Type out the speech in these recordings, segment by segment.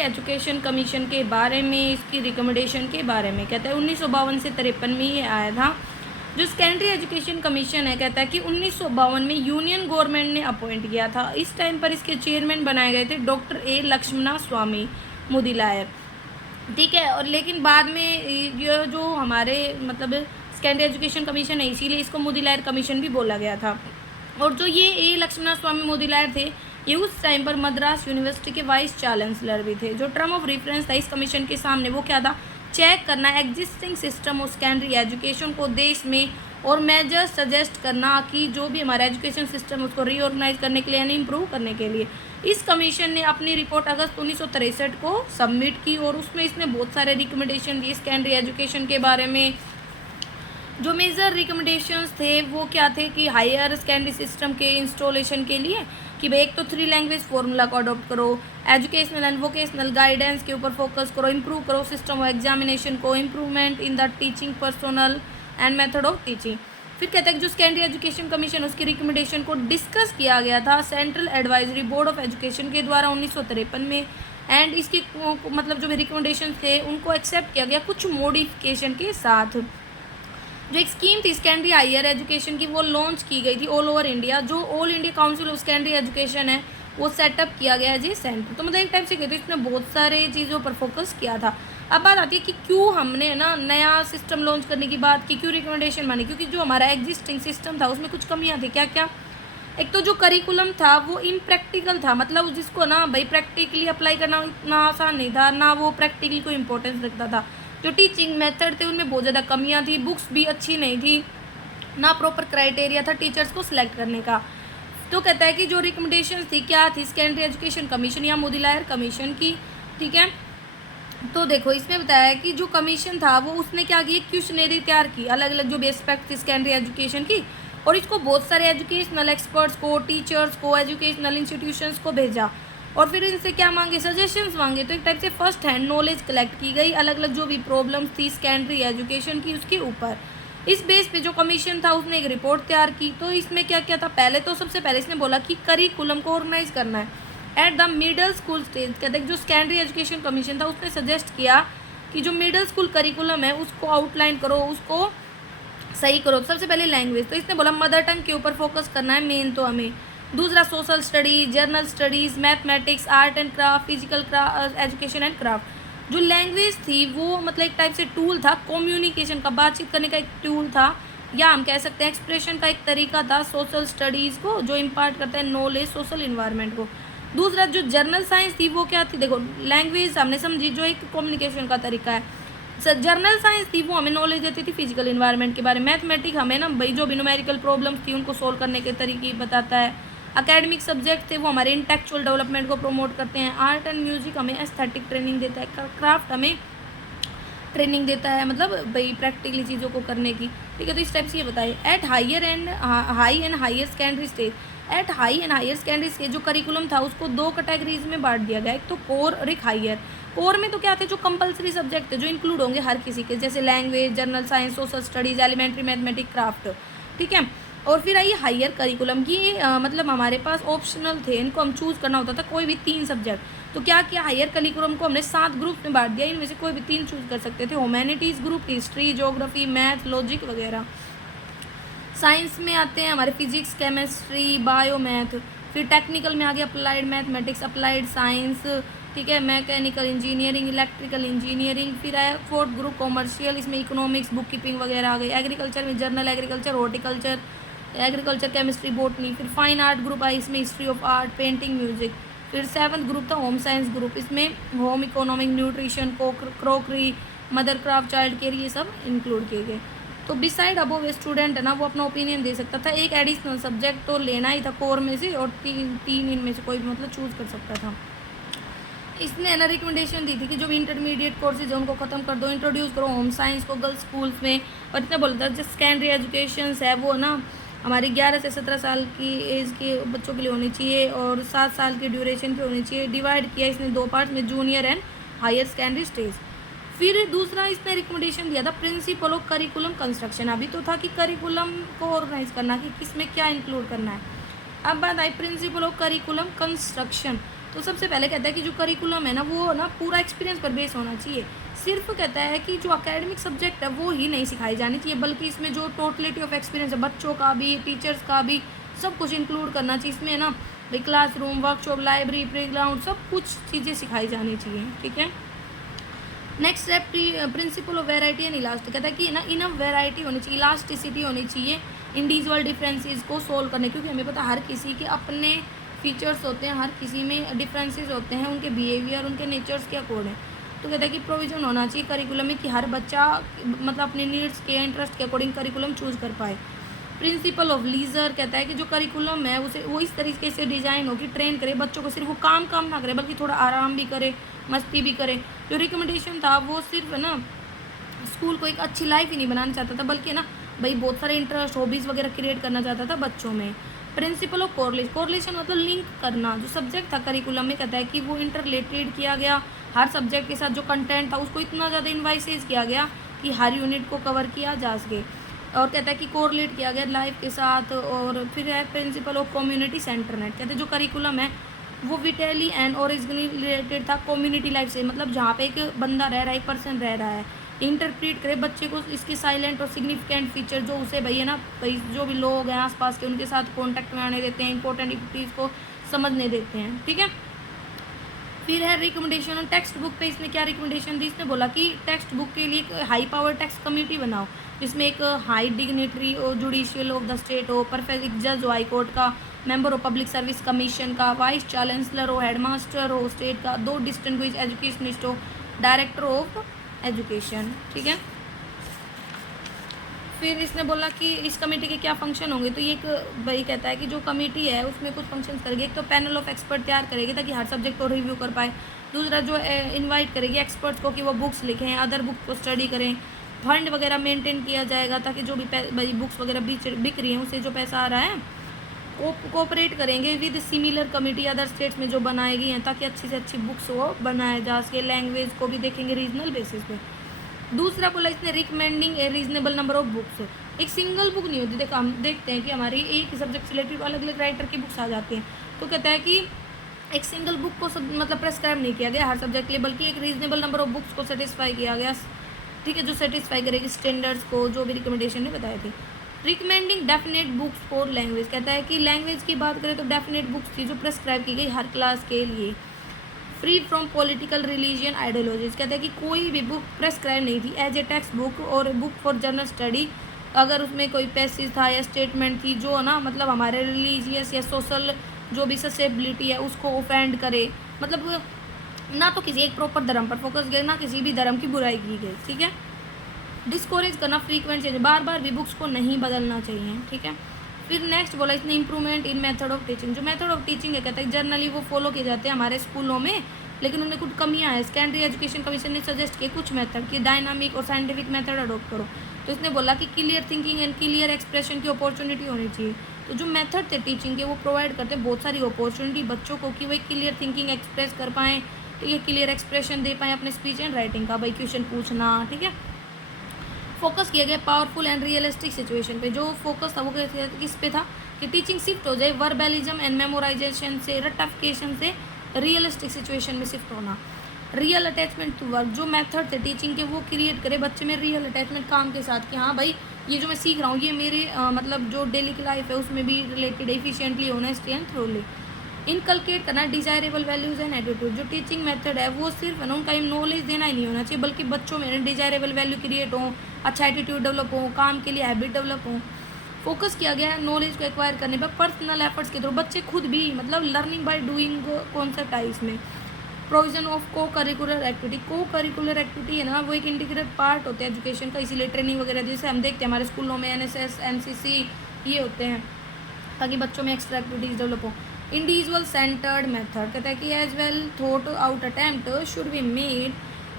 Education commission के बारे में, इसकी रिकमेंडेशन के बारे में। कहता है 1952 से 53 में ये आया था। जो सेकेंडरी एजुकेशन कमीशन है, कहता है कि 1952 में यूनियन गवर्नमेंट ने अपॉइंट किया था। इस टाइम पर इसके चेयरमैन बनाए गए थे डॉक्टर ए लक्ष्मणा स्वामी मुदिलायर, ठीक है। और लेकिन बाद में ये जो हमारे मतलब सेकेंडरी एजुकेशन कमीशन है, इसीलिए इसको मुदिलायर कमीशन भी बोला गया था। और जो ये ए लक्ष्मणा स्वामी मुदिलायर थे, ये उस टाइम पर मद्रास यूनिवर्सिटी के वाइस चांसलर भी थे। जो टर्म ऑफ रेफरेंस था इस कमीशन के सामने वो क्या था, चेक करना existing system of secondary education को देश में, और मेजर्स सजेस्ट करना कि जो भी हमारा एजुकेशन सिस्टम उसको रीऑर्गेनाइज करने के लिए यानी इम्प्रूव करने के लिए। इस कमीशन ने अपनी रिपोर्ट अगस्त 1963 को सबमिट की, और उसमें इसने बहुत सारे रिकमेंडेशन दिए सेकेंडरी एजुकेशन के बारे में। जो मेजर रिकमेंडेशंस थे वो क्या थे कि हायर सेकेंडरी सिस्टम के इंस्टॉलेशन के लिए कि भाई एक तो 3 लैंग्वेज फार्मूला को अडॉप्ट करो, एजुकेशनल एंड वोकेशनल गाइडेंस के ऊपर फोकस करो, इम्प्रूव करो सिस्टम ऑफ एग्जामिनेशन को, improvement in the teaching personnel and method of teaching. फिर कहते हैं कि जो सेकेंडरी एजुकेशन कमीशन उसकी रिकमेंडेशन को डिस्कस किया गया था central advisory board of education के द्वारा 1953 में, एंड इसकी मतलब जो भी रिकमेंडेशन थे उनको एक्सेप्ट किया गया कुछ मॉडिफिकेशन के साथ। जो एक स्कीम थी सेकेंडरी हायर एजुकेशन की वो लॉन्च की गई थी ऑल ओवर इंडिया। जो all India council of secondary education है वो सेटअप किया गया है जी सेंटर। तो मतलब एक टाइप से कहते हैं इसने बहुत सारे चीज़ों पर फोकस किया था। अब बात आती है कि क्यों हमने ना नया सिस्टम लॉन्च करने की बात की, क्यों रिकमेंडेशन मानी, क्योंकि जो हमारा एग्जिस्टिंग सिस्टम था उसमें कुछ कमियां थी। क्या क्या, एक तो जो करिकुलम था वो इम्प्रैक्टिकल था, मतलब जिसको ना भाई प्रैक्टिकली अप्लाई करना इतना आसान नहीं था, ना वो प्रैक्टिकली को इम्पोर्टेंस रखता था। जो टीचिंग मेथड थे उनमें बहुत ज़्यादा कमियां थी, बुक्स भी अच्छी नहीं थी, ना प्रॉपर क्राइटेरिया था टीचर्स को सिलेक्ट करने का। तो कहता है कि जो रिकमेंडेशन थी क्या थी सेकेंडरी एजुकेशन कमीशन या मुदिलायर कमीशन की, ठीक है। तो देखो इसमें बताया है कि जो कमीशन था वो उसने क्या किया, क्वेश्चनरी तैयार की अलग अलग जो भी एस्पेक्ट थी सेकेंडरी एजुकेशन की, और इसको बहुत सारे एजुकेशनल एक्सपर्ट्स को, टीचर्स को, एजुकेशनल इंस्टीट्यूशंस को भेजा, और फिर इनसे क्या मांगे, सजेशंस मांगे। तो एक टाइप से फर्स्ट हैंड नॉलेज कलेक्ट की गई अलग अलग जो भी प्रॉब्लम्स थी सेकेंडरी एजुकेशन की उसके ऊपर। इस बेस पे जो कमीशन था उसने एक रिपोर्ट तैयार की। तो इसमें क्या क्या था, पहले तो सबसे पहले इसने बोला कि करिकुलम को ऑर्गेनाइज करना है at the middle school stage. कहते हैं जो सेकेंडरी एजुकेशन कमीशन था उसने सजेस्ट किया कि जो मिडल स्कूल करिकुलम है उसको आउटलाइन करो, उसको सही करो। सबसे पहले लैंग्वेज, तो इसने बोला मदर टंग के ऊपर फोकस करना है मेन तो हमें। दूसरा social studies, journal studies, mathematics, art and craft, physical education and craft. जो लैंग्वेज थी वो मतलब एक टाइप से टूल था कम्युनिकेशन का, बातचीत करने का एक टूल था, या हम कह सकते हैं एक्सप्रेशन का एक तरीका था सोशल स्टडीज़ को, जो इम्पार्ट करता है नॉलेज सोशल इन्वायरमेंट को। दूसरा जो जर्नल साइंस थी वो क्या थी, देखो लैंग्वेज हमने समझी जो एक कम्युनिकेशन का तरीका है, जर्नल साइंस थी वो हमें नॉलेज देती थी फिजिकल इन्वायरमेंट के बारे में। मैथमेटिक्स हमें ना भाई जो भी न्यूमेरिकल प्रॉब्लम्स थी उनको सोल्व करने के तरीके बताता है। एकेडमिक सब्जेक्ट थे वो हमारे इंटेलेक्चुअल डेवलपमेंट को प्रमोट करते हैं। आर्ट एंड म्यूजिक हमें एस्थेटिक ट्रेनिंग देता है। क्राफ्ट हमें ट्रेनिंग देता है मतलब भाई प्रैक्टिकली चीज़ों को करने की, ठीक है। तो इस टाइप से ये बताइए at high and higher secondary stage. At high and higher secondary stage जो करिकुलम था उसको 2 कैटेगरीज में बांट दिया गया, एक तो कोर और एक हायर। कोर में तो क्या थे, जो कंपलसरी सब्जेक्ट थे जो इंक्लूड होंगे हर किसी के, जैसे language, general science, social studies, elementary mathematics, craft, ठीक है। और फिर आइए हायर करिकुलम की, मतलब हमारे पास ऑप्शनल थे, इनको हम चूज़ करना होता था कोई भी 3 सब्जेक्ट। तो क्या किया, हायर करिकुलम को हमने 7 ग्रुप में बांट दिया, इनमें से कोई भी 3 चूज़ कर सकते थे। Humanities group, history, geography, math, logic वगैरह। साइंस में आते हैं हमारे फिजिक्स, केमिस्ट्री, बायो, मैथ। फिर टेक्निकल में आ गया अप्लाइड मैथमेटिक्स, अप्लाइड साइंस, ठीक है, मैकेनिकल इंजीनियरिंग, इलेक्ट्रिकल इंजीनियरिंग। फिर आया 4th ग्रुप कॉमर्शियल, इसमें इकोनॉमिक्स, बुक कीपिंग वगैरह आ गई। एग्रीकल्चर में general agriculture, horticulture, agriculture, chemistry, botany. फिर फाइन आर्ट ग्रुप आई, इसमें history of art, painting, music. फिर 7th ग्रुप था होम साइंस ग्रुप, इसमें home economic, nutrition, crockery, mother craft, child care, ये सब इंक्लूड किए गए। तो बिसाइड अबव स्टूडेंट है ना वो अपना ओपिनियन दे सकता था। एक एडिशनल सब्जेक्ट तो लेना ही था कोर में से, और तीन इनमें से कोई भी मतलब चूज़ कर सकता था। इसने ना रिकमेंडेशन दी थी कि जो भी इंटरमीडिएट कोर्सेज है उनको ख़त्म कर दो, इंट्रोड्यूस करो होम साइंस को गर्ल्स स्कूल्स में। और इतना बोलता है जो सेकेंडरी एजुकेशन है वो ना हमारी 11 से 17 साल की एज के बच्चों के लिए होनी चाहिए, और 7 साल की ड्यूरेशन की होनी चाहिए। डिवाइड किया इसने 2 पार्ट्स में, junior and higher secondary stage. फिर दूसरा इसने रिकमेंडेशन दिया था प्रिंसिपल ऑफ करिकुलम कंस्ट्रक्शन। अभी तो था कि करिकुलम को ऑर्गेनाइज करना कि किसमें क्या इंक्लूड करना है। अब बात आई प्रिंसिपल ऑफ करिकुलम कंस्ट्रक्शन। तो सबसे पहले कहता है कि जो करिकुलम है ना वो ना पूरा एक्सपीरियंस पर बेस होना चाहिए। सिर्फ कहता है कि जो एकेडमिक सब्जेक्ट है वो ही नहीं सिखाई जानी चाहिए, बल्कि इसमें जो टोटलिटी ऑफ एक्सपीरियंस है बच्चों का भी, टीचर्स का भी, सब कुछ इंक्लूड करना चाहिए इसमें ना। भाई क्लासरूम, वर्कशॉप, लाइब्रेरी, प्लेग्राउंड, सब कुछ चीज़ें सिखाई जानी चाहिए। ठीक है। Next step, principle of variety and elastic, कहता है कि ना इनफ वेराइटी होनी चाहिए, इलास्टिसिटी होनी चाहिए इंडिविजुअल डिफरेंसेस को सोल्व करने, क्योंकि हमें पता हर किसी के अपने फीचर्स होते हैं, हर किसी में डिफरेंसेस होते हैं उनके बिहेवियर, उनके नेचर्स के अकॉर्डिंग। तो कहता है कि प्रोविज़न होना चाहिए करिकुलम में कि हर बच्चा मतलब अपने नीड्स के, इंटरेस्ट के अकॉर्डिंग करिकुलम चूज़ कर पाए। प्रिंसिपल ऑफ लीजर कहता है कि जो करिकुलम है उसे वो इस तरीके से डिज़ाइन हो कि ट्रेन करे बच्चों को, सिर्फ वो काम ना करे बल्कि थोड़ा आराम भी करे, मस्ती भी करे। जो रिकमेंडेशन था वो सिर्फ ना स्कूल को एक अच्छी लाइफ ही नहीं बनाना चाहता था, बल्कि ना भाई बहुत सारे इंटरेस्ट, हॉबीज़ वगैरह क्रिएट करना चाहता था बच्चों में। प्रिंसिपल ऑफ कोरिलेशन मतलब लिंक करना, जो सब्जेक्ट था करिकुलम में कहता है कि वो इंटर रिलेटेड किया गया, हर सब्जेक्ट के साथ जो कंटेंट था उसको इतना ज़्यादा इन्वाइसेस किया गया कि हर यूनिट को कवर किया जा सके, और कहता है कि कोरिलेट किया गया लाइफ के साथ। और फिर है प्रिंसिपल ऑफ कम्युनिटी सेंटरनेट, कहते हैं जो करिकुलम है वो विटेली एंड ओरिजिनली रिलेटेड था कम्युनिटी लाइफ से, मतलब जहाँ पे एक बंदा रह रहा है, एक पर्सन रह रहा है, इंटरप्रेट करे बच्चे को इसके साइलेंट और सिग्निफिकेंट फीचर जो उसे भाई है ना, भाई जो भी लोग हैं आसपास के उनके साथ कॉन्टैक्ट में आने देते हैं, इंपॉर्टेंट एक्टिविटीज़ को समझने देते हैं। ठीक है। फिर है रिकमेंडेशन ऑन टेक्स्ट बुक पे इसने क्या रिकमेंडेशन दी, इसने बोला कि टेक्स्ट बुक के लिए एक हाई पावर टेक्स्ट कमेटी बनाओ, जिसमें एक हाई डिग्नेटरी और जुडिशियल ऑफ द स्टेट हो, परफेक्ट जज हो हाई कोर्ट का, member of public service commission का, वाइस चांसलर हो, हेडमास्टर हो स्टेट का, 2 डिस्टिंग्विश्ड एजुकेशनिस्ट हो, डायरेक्टर ऑफ एजुकेशन। ठीक है। फिर इसने बोला कि इस कमेटी के क्या फंक्शन होंगे, तो ये एक भाई कहता है कि जो कमेटी है उसमें कुछ फंक्शंस करेगी। एक तो पैनल ऑफ एक्सपर्ट तैयार करेगी ताकि हर सब्जेक्ट को रिव्यू कर पाए। दूसरा जो इनवाइट करेगी एक्सपर्ट्स को कि वो बुक्स लिखें, अदर बुक्स को स्टडी करें। फंड वगैरह मेंटेन किया जाएगा ताकि जो भी भाई बुक्स वगैरह बिक रही हैं उससे जो पैसा आ रहा है वो कोऑपरेट करेंगे with similar committee other states में जो बनाई गई हैं, ताकि अच्छी से अच्छी बुक्स वो बनाया जा सके। लैंग्वेज को भी देखेंगे रीजनल बेसिस पे। दूसरा बोला इसने recommending A reasonable number of books, एक सिंगल बुक नहीं होती। देखो हम देखते हैं कि हमारी एक सब्जेक्ट से रिलेटेड अलग अलग राइटर की बुक्स आ जाती हैं, तो कहता है कि एक सिंगल बुक को सब मतलब प्रेस्क्राइब नहीं किया गया हर सब्जेक्ट के लिए, बल्कि एक रीजनेबल नंबर ऑफ बुक्स को सेटिस्फाई किया गया। ठीक है, जो सेटिस्फाई करेगी स्टैंडर्ड्स को, जो भी रिकमेंडेशन ने बताए थे। Recommending definite books for language, कहता है कि लैंग्वेज की बात करें तो डेफिनेट बुक्स थी जो प्रेस्क्राइब की गई हर क्लास के लिए। Free from political religion ideologies, कहते हैं कि कोई भी बुक प्रेस्क्राइब नहीं थी एज ए टेक्स्ट बुक और बुक फॉर जनरल स्टडी अगर उसमें कोई पैसेज था या स्टेटमेंट थी जो ना मतलब हमारे रिलीजियस या सोशल जो भी ससेबिलिटी है उसको ऑफेंड करे, मतलब ना तो किसी एक प्रॉपर धर्म पर फोकस किया, ना किसी भी धर्म की बुराई की गई। ठीक है। डिस्कोरेज करना फ्रीक्वेंट चेंज, बार बार भी बुक्स को नहीं बदलना चाहिए। ठीक है। फिर नेक्स्ट बोला इसने improvement in method of teaching, जो मेथड ऑफ टीचिंग है कहता है जनरली वो फॉलो किए जाते हैं हमारे स्कूलों में, लेकिन उनमें कुछ कमियां हैं। सेकेंडरी एजुकेशन कमीशन ने सजेस्ट किए कुछ मेथड कि डायनामिक और साइंटिफिक मेथड अडोप्ट करो। तो इसने बोला कि clear thinking and clear expression की अपॉर्चुनिटी होनी चाहिए। तो जो मेथड थे टीचिंग के वो प्रोवाइड करते हैं बहुत सारी अपॉर्चुनिटी बच्चों को कि वही क्लियर थिंकिंग एक्सप्रेस कर पाएँ, ठीक है, क्लियर एक्सप्रेशन दे पाएँ अपने स्पीच एंड राइटिंग का, भाई क्वेश्चन पूछना। ठीक है। फोकस किया गया पावरफुल एंड रियलिस्टिक सिचुएशन पे, जो फोकस था वो किस पे था कि टीचिंग शिफ्ट हो जाए वर्बलिज्म एंड मेमोराइजेशन से, रटिफिकेशन से रियलिस्टिक सिचुएशन में शिफ्ट होना। रियल अटैचमेंट टू वर्क, जो मेथड थे टीचिंग के वो क्रिएट करे बच्चे में रियल अटैचमेंट काम के साथ कि हाँ भाई ये जो मैं सीख रहा हूँ ये मेरे मतलब जो डेली की लाइफ है उसमें भी related efficiently honestly and thoroughly. Inculcate करना डिजायरेबल वैल्यूज़ एंड एटीट्यूड, जो टीचिंग मेथड है वो सिर्फ ना उनका नॉलेज देना ही नहीं होना चाहिए, बल्कि बच्चों में डिजायरेबल वैल्यू क्रिएट हो, अच्छा एटीट्यूड डेवलप हो, काम के लिए हैबिट डेवलप हो। फोकस किया गया है नॉलेज को एक्वायर करने पर पर्सनल एफर्ट्स के थ्रू, बच्चे खुद भी मतलब लर्निंग बाय डूइंग कॉन्सेप्ट है इसमें। प्रोविजन ऑफ को करिकुलर एक्टिविटी, को करिकुलर एक्टिविटी है ना वो एक इंटीग्रेटेड पार्ट होते हैं एजुकेशन का, इसीलिए ट्रेनिंग वगैरह जैसे हम देखते हैं हमारे स्कूलों में एनएसएस एनसीसी ये होते हैं ताकि बच्चों में एक्स्ट्रा एक्टिविटीज़ डेवलप हो। इंडिविजुअल सेंटर्ड मेथड कहता है कि as well thought out attempt should be made,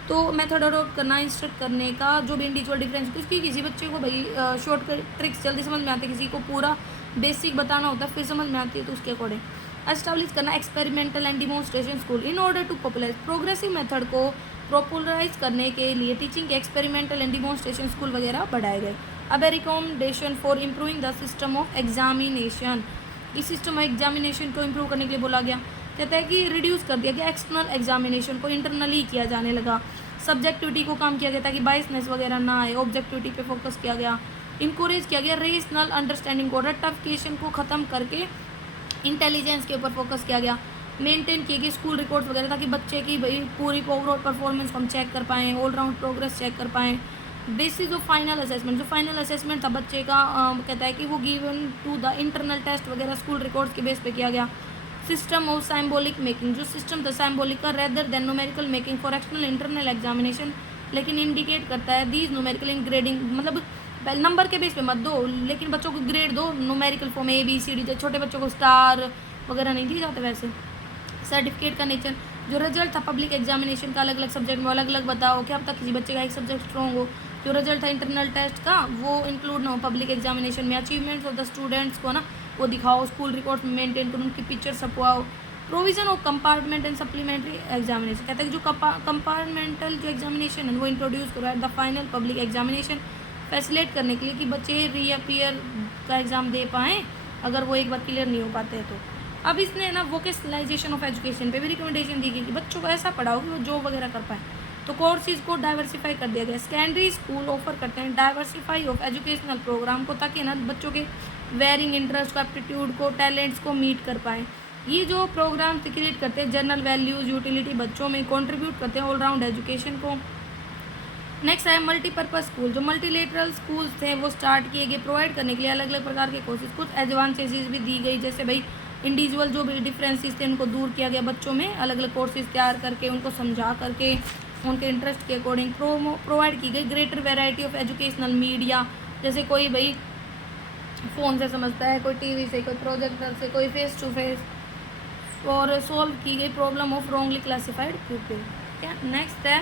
तो मेथड अडोप्ट करना इंस्ट्रक्ट करने का जो भी इंडिविजुअल डिफरेंस, क्योंकि किसी बच्चे को भाई शॉर्ट ट्रिक्स जल्दी समझ में आती है, किसी को पूरा बेसिक बताना होता है फिर समझ में आती है, तो उसके अकॉर्डिंग एस्टैब्लिश करना experimental and demonstration school in order to popularise, progressive method को पॉपुलराइज करने के लिए टीचिंग के एक्सपेरिमेंटल एंड डिमोन्स्ट्रेशन स्कूल वगैरह बढ़ाए गए। अब recommendation for improving the system of examination, इस सिस्टम ऑफ एग्जामिनेशन को इम्प्रूव करने के लिए बोला गया। कहता है कि रिड्यूस कर दिया गया एक्सटर्नल एग्जामिनेशन को, इंटरनली किया जाने लगा। सब्जेक्टिविटी को कम किया गया ताकि बाइसनेस वगैरह ना आए, ऑब्जेक्टिविटी पे फोकस किया गया। इंकरेज किया गया रेशनल अंडरस्टैंडिंग को, रट्टाफिकेशन को ख़त्म करके इंटेलिजेंस के ऊपर फोकस किया गया। मेंटेन किए गए स्कूल रिकॉर्ड्स वगैरह ताकि बच्चे की भाई पूरी ओवरऑल परफॉर्मेंस को हम चेक कर पाएँ, ऑलराउंड प्रोग्रेस चेक कर पाएँ। बेसिस ऑफ फाइनल असेसमेंट, जो फाइनल असेसमेंट था बच्चे का कहता है कि वो given to the internal test वगैरह स्कूल रिकॉर्ड्स के बेस पे किया गया। सिस्टम ऑफ साइम्बोलिक मेकिंग, जो सिस्टम था साइम्बोलिक का rather than numerical marking for external internal examination, लेकिन इंडिकेट करता है दीज न्यूमेरिकल इन ग्रेडिंग, मतलब नंबर के बेस पे मत दो लेकिन बच्चों को ग्रेड दो न्यूमेरिकल फॉर्म ABCD, छोटे बच्चों को स्टार वगैरह नहीं दिए जाते वैसे। सर्टिफिकेट का नेचर, जो रिजल्ट था पब्लिक एग्जामिनेशन का अलग अलग सब्जेक्ट में अलग अलग बताओ कि अब तक किसी बच्चे का एक सब्जेक्ट स्ट्रॉन्ग हो। जो रिजल्ट था इंटरनल टेस्ट का वो इंक्लूड ना हो पब्लिक एग्जामिनेशन में। अचीवमेंट्स ऑफ द स्टूडेंट्स को ना वो दिखाओ, स्कूल रिकॉर्ड्स में मेंटेन करो, उनकी पिक्चर छपवाओ। Provision of compartment and supplementary examination, कहता है कि जो कंपार्टमेंटल जो एग्जामिनेशन है वो इंट्रोड्यूस करो at the final public examination, facilitate करने के लिए कि बच्चे रीअपियर का एग्ज़ाम दे पाएँ अगर वो एक बार क्लियर नहीं हो पाते हैं तो। अब इसने ना वोकेशनलाइजेशन ऑफ एजुकेशन पे भी रिकमेंडेशन दी गई कि बच्चों को ऐसा पढ़ाओ कि वो जॉब वगैरह कर पाए। तो कोर्सेज को डाइवर्सिफाई कर दिया गया। सेकेंडरी स्कूल ऑफर करते हैं डाइवर्सिफाई ऑफ एजुकेशनल प्रोग्राम को ताकि ना बच्चों के वेरिंग इंटरेस्ट को, एप्टीट्यूड को, टैलेंट्स को मीट कर पाएँ। ये जो प्रोग्राम क्रिएट करते हैं जनरल वैल्यूज़ यूटिलिटी बच्चों में कंट्रीब्यूट करते हैं ऑलराउंड एजुकेशन को। नेक्स्ट है मल्टीपर्पज़ स्कूल, जो मल्टीलेटरल स्कूल्स थे वो स्टार्ट किए गए प्रोवाइड करने के लिए अलग अलग प्रकार के कोर्सेज। कुछ एडवांटेजेस भी दी गई, जैसे भाई इंडिविजुअल जो भी डिफरेंसेस थे उनको दूर किया गया, बच्चों में अलग अलग कोर्सेज तैयार करके उनको समझा करके उनके इंटरेस्ट के अकॉर्डिंग प्रोवाइड की गई। Greater variety of educational media, जैसे कोई भाई फ़ोन से समझता है, कोई टीवी से, कोई प्रोजेक्टर से, कोई फेस टू फेस, और सोल्व की गई problem of wrongly classified people. क्या नेक्स्ट है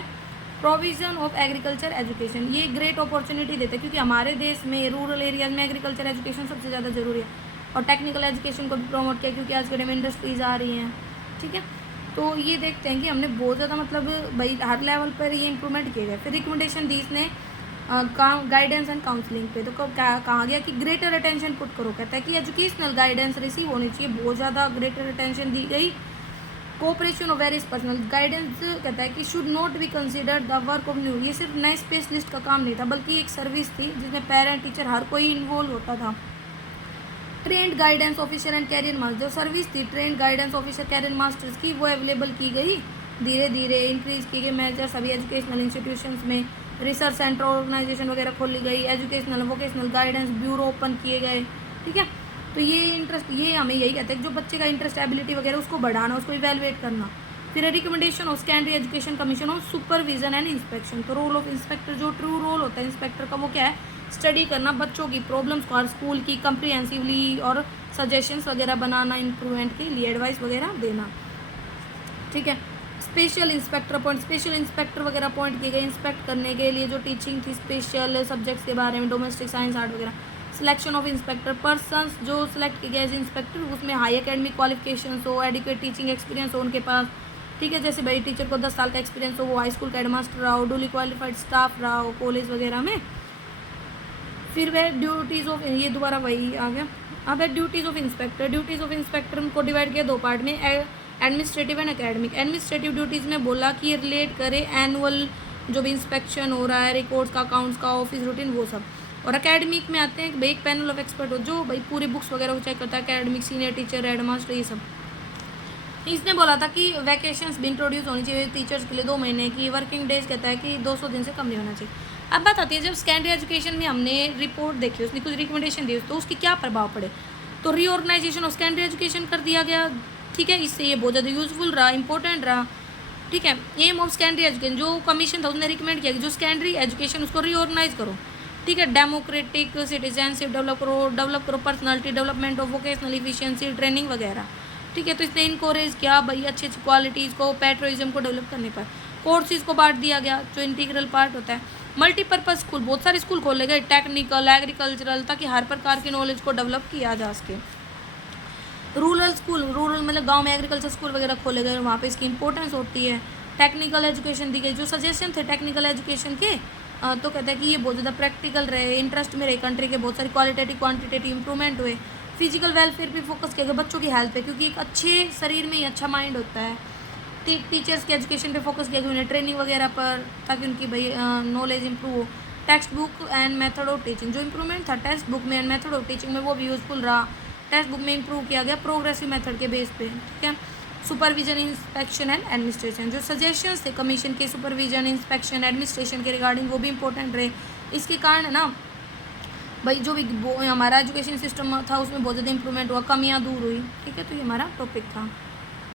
प्रोविज़न ऑफ एग्रीकल्चर एजुकेशन। ये ग्रेट अपॉर्चुनिटी देता है क्योंकि हमारे देश में रूरल एरियाज में एग्रीकल्चर एजुकेशन सबसे ज़्यादा ज़रूरी है, और टेक्निकल एजुकेशन को भी प्रमोट किया क्योंकि आज के टाइम में इंडस्ट्रीज आ रही हैं। ठीक है, तो ये देखते हैं कि हमने बहुत ज़्यादा मतलब भाई हर लेवल पर ये इंप्रूवमेंट किए गए। फिर रिकमेंडेशन दी इसने गाइडेंस एंड काउंसलिंग पे, तो कहा गया कि ग्रेटर अटेंशन पुट करो। कहता है कि एजुकेशनल गाइडेंस रिसीव होनी चाहिए, बहुत ज़्यादा ग्रेटर अटेंशन दी गई। Cooperation of various personal guidance, कहता है कि should not be considered the work of new, ये सिर्फ नए स्पेशलिस्ट का काम नहीं था बल्कि एक सर्विस थी जिसमें पेरेंट टीचर हर कोई इन्वॉल्व होता था। Trained guidance officer and career master, जो सर्विस थी trained guidance officer career masters की वो अवेलेबल की गई, धीरे धीरे इंक्रीज की गई मेजर सभी एजुकेशनल इंस्टीट्यूशंस में। रिसर्च सेंटर ऑर्गेनाइजेशन वगैरह खोली गई, educational vocational guidance bureau open किए गए। ठीक है, तो ये इंटरेस्ट, ये हमें यही कहते हैं कि जो बच्चे का इंटरेस्ट एबिलिटी वगैरह उसको बढ़ाना, उसको इवेलुएट करना। फिर recommendation of secondary education commission of supervision and inspection, तो रोल ऑफ इंस्पेक्टर, जो ट्रू रोल होता है इंस्पेक्टर का वो क्या है, स्टडी करना बच्चों की प्रॉब्लम्स को, हर स्कूल की कंप्रिहेंसिवली, और सजेशंस वगैरह बनाना इम्प्रूवमेंट के लिए, एडवाइस वगैरह देना। ठीक है, special inspector appoint, special inspector वगैरह अपॉइंट किए गए इंस्पेक्ट करने के लिए जो टीचिंग थी स्पेशल सब्जेक्ट्स के बारे में, डोमेस्टिक साइंस आर्ट वगैरह। सिलेक्शन ऑफ इंस्पेक्टर, पर्सन्स जो सिलेक्ट किए गए एज इंस्पेक्टर उसमें हाई एकेडमिक क्वालिफिकेशन हो, एडिक्वेट टीचिंग एक्सपीरियंस हो उनके पास। ठीक है, जैसे भाई टीचर को 10 साल का एक्सपीरियंस हो, वो हाई स्कूल का हेडमास्टर रहा हो, डुली क्वालिफाइड स्टाफ रहा हो कॉलेज वगैरह में। फिर वह ड्यूटीज़ ऑफ, ये दोबारा वही आ गया। अब है duties of inspector, duties of inspector को डिवाइड किया दो पार्ट में, administrative and academic. Administrative duties में बोला कि ये रिलेट करे एनुअल जो भी इंस्पेक्शन हो रहा है, रिकॉर्ड्स का, अकाउंट्स का, ऑफिस रूटीन, वो सब। और एकेडमिक में आते हैं कि भाई एक पैनल ऑफ एक्सपर्ट हो जो भाई पूरी बुक्स वगैरह को चेक करता है, एकेडमिक, सीनियर टीचर, हेडमास्टर, ये सब। इसने बोला था कि वैकेशंस भी इंट्रोड्यूस होनी चाहिए टीचर्स के लिए 2 महीने की, वर्किंग डेज कहता है कि 200 दिन से कम नहीं होना चाहिए। अब बात आती है जब सेकेंडरी एजुकेशन में हमने रिपोर्ट देखी, उसने कुछ रिकमेंडेशन दी, तो उसकी क्या प्रभाव पड़े। तो रीऑर्गेनाइजेशन ऑफ सेकेंडरी एजुकेशन कर दिया गया। ठीक है, इससे ये बहुत ज़्यादा यूजफुल रहा, इंपॉर्टेंट रहा। ठीक है, एम ऑफ सेकेंडरी एजुकेशन, जो कमीशन था उसने रिकमेंड किया कि जो सेकेंडरी एजुकेशन उसको रीऑर्गेनाइज करो। ठीक है, डेमोक्रेटिक सिटीजनशिप डेवलप करो personality development of vocational efficiency training वगैरह। ठीक है, तो इसने इनकोरेज किया भाई अच्छी अच्छी क्वालिटीज़ को, पैट्रियटिज्म को डेवलप करने पर। कोर्सेज को बांट दिया गया जो इंटीग्रल पार्ट होता है। मल्टीपर्पज़ स्कूल, बहुत सारे स्कूल खोले गए, टेक्निकल, एग्रीकल्चरल, ताकि हर प्रकार की नॉलेज को डेवलप किया जा सके। रूरल स्कूल, रूरल मतलब गांव में एग्रीकल्चर स्कूल वगैरह खोले गए, वहाँ पे इसकी इंपॉर्टेंस होती है। टेक्निकल एजुकेशन दी गई, जो सजेशन थे टेक्निकल एजुकेशन के, तो कहते हैं कि ये बहुत ज़्यादा प्रैक्टिकल रहे, इंटरेस्ट में रहे कंट्री के, बहुत सारी क्वालिटेटिव क्वान्टिटेटिव इंप्रूवमेंट हुए। फिजिकल वेलफेयर पे फोकस किया गया, बच्चों की हेल्थ पे, क्योंकि एक अच्छे शरीर में ही अच्छा माइंड होता है। टीचर्स के एजुकेशन पे फोकस किया गया, उन्हें ट्रेनिंग वगैरह पर, ताकि उनकी भाई नॉलेज इंप्रूव हो। Text book and method of teaching, जो इंप्रूवमेंट था टेक्स्ट बुक में एंड मेथड ऑफ टीचिंग में वो भी यूजफुल रहा। टेक्स्ट बुक में इंप्रूव किया गया प्रोग्रेसिव मेथड के बेस पे, ठीक है। सुपरविजन, इंस्पेक्शन एंड एडमिनिस्ट्रेशन, जो सजेशंस थे कमीशन के सुपरविजन, इंस्पेक्शन, एडमिनिस्ट्रेशन के रिगार्डिंग, वो भी इंपॉर्टेंट रहे। इसके कारण ना भाई जो भी हमारा एजुकेशन सिस्टम था उसमें बहुत ज़्यादा इंप्रूवमेंट हुआ, कमियाँ दूर हुई, ठीक है। तो ये हमारा टॉपिक था।